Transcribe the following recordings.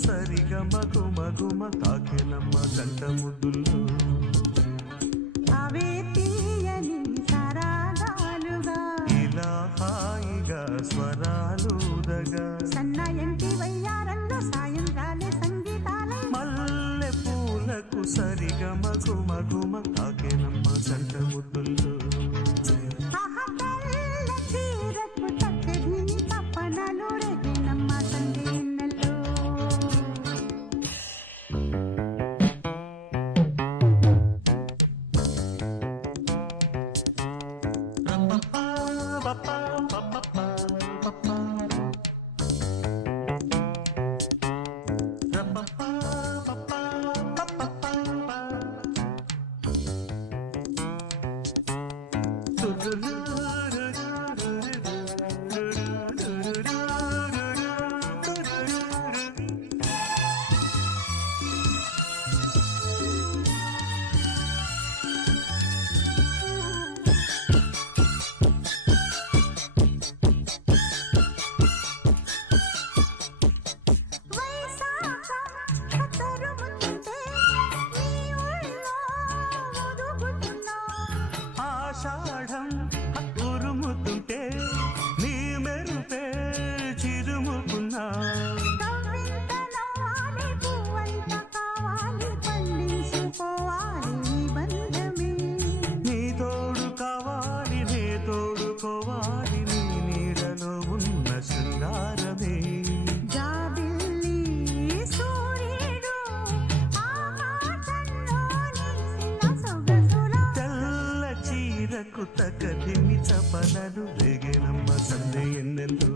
సరిగా మగుమ తాకెనమ్మ గంట ముద్దుల్లో అవే తీయని సరాగాలుగా ఇలా హాయిగా స్వరాలుదగా సన్నాయంటి వయ్యారంలో సాయం రాలే సంగీతాలై మల్లె పూలకు సరిగా మగుమ తాకెనమ్మ గంట ముద్దుల్లో ఆషాఢం ఉరుముతుంటే నీ మెరుపే చిరుముకున్నా నీ తోడు కావాలి నే తోడుకోవాలి నీ నీడలో ఉన్న శృంగారమే కుతకదిమి చపలలు రేగేనమ్మ సందే ఎన్నెల్లు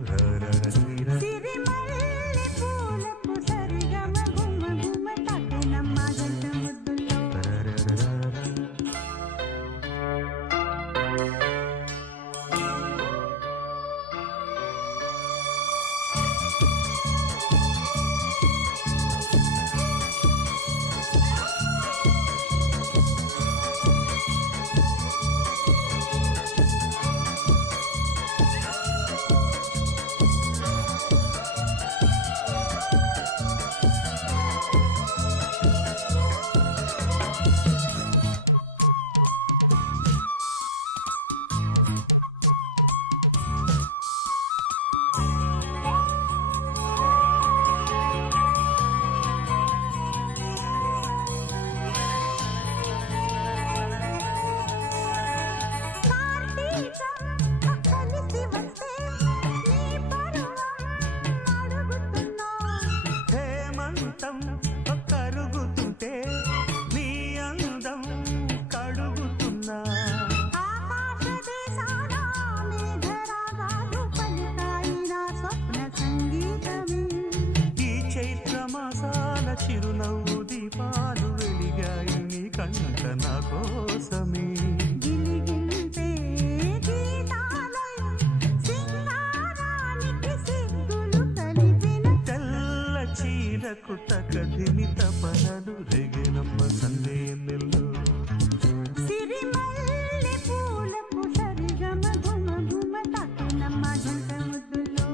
కరుగుతుంటే నీ అందం కడుగుతున్నా ఈ చైత్ర మాసాల చిరునవ్వు దీపాలు వెలిగాయి నీ కంట నా కోసమే కుతకదిమి తపనలు రేగేనమ్మ సందే ఎన్నెల్లు సిరిమల్లె పూలకు సరిగా మగుమ తాకెనమ్మ గంట ముద్దుల్లో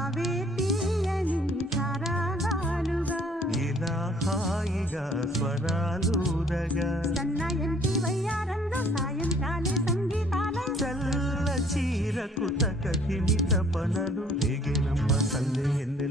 అవే తీయని సరాగాలుగా ఇలా హాయిగా స్వరాలుదగా సన్నాయంటి వయ్యారంలో సాయం రాలే సంగీతాలై చల్ల చీర కుతకదిమి తపనలు రేగేనమ్మ సందే ఎన్నెల్లు